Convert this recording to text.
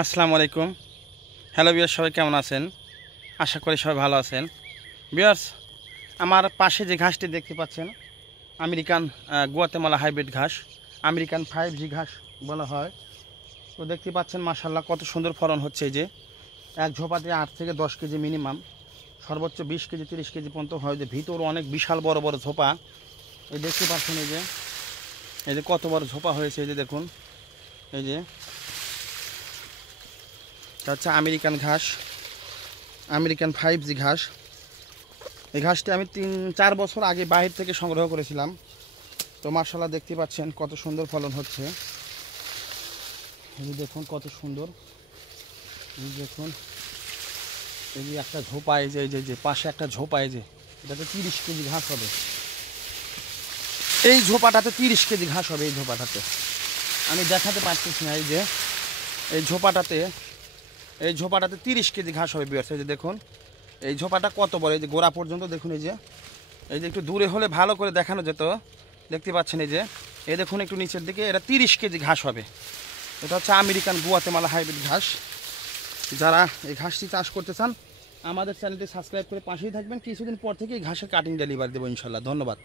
আসসালামু আলাইকুম। Hello viewers, সবাই কেমন আছেন? আশা করি সবাই ভালো আছেন। ভিউয়ার্স, আমার পাশে যে ঘাসটি দেখতে পাচ্ছেন আমেরিকান গুয়াতেমালা হাইব্রিড ঘাস, আমেরিকান 5G ঘাস বলা হয়। তো দেখতে পাচ্ছেন মাশাআল্লাহ কত সুন্দর ফলন হচ্ছে। এই যে এক ঝোপাতে 8 থেকে 10 কেজি মিনিমাম, সর্বোচ্চ 20 কেজি 30 কেজি পর্যন্ত হয়। যে ভিতর অনেক বিশাল বড় বড় ঝোপা, এই দেখতে পাচ্ছেন। এই যে কত বড় ঝোপা হয়েছে। এই যে দেখুন, এই যে এটা হচ্ছে আমেরিকান ঘাস, আমেরিকান 5G ঘাস। এই ঘাসটি আমি 3-4 বছর আগে বাহির থেকে সংগ্রহ করেছিলাম। তো মাশাআল্লাহ দেখতে পাচ্ছেন কত সুন্দর ফলন হচ্ছে। এই দেখুন কত সুন্দর। এই দেখুন, এই যে একটা ঝোপা, এই যে এই যে পাশে একটা ঝোপা, এই যে এটাতে 30 কেজি ঘাস হবে। এই ঝোপাটাতে 30 কেজি ঘাস হবে। এই ঝোপাটাতে আমি দেখাতে পারতেছি না। এই যে এই ঝোপাটাতে 30 কেজি ঘাস হবে বিয়ার্স। এই যে দেখুন এই ঝোপাটা কত বড়, এই যে গোড়া পর্যন্ত দেখুন। এই যে একটু দূরে হলে ভালো করে দেখানো যেত। দেখতে পাচ্ছেন এই দেখুন একটু নিচের দিকে, এটা 30 কেজি ঘাস হবে। এটা হচ্ছে আমেরিকান গুয়াতেমালা হাইব্রিড ঘাস। যারা এই ঘাসটি চাষ করতে চান আমাদের চ্যানেলটি সাবস্ক্রাইব করে পাশেই থাকবেন। কিছুদিন পর থেকে এই ঘাসের কাটিং ডেলিভারি দেবো ইনশাল্লাহ। ধন্যবাদ।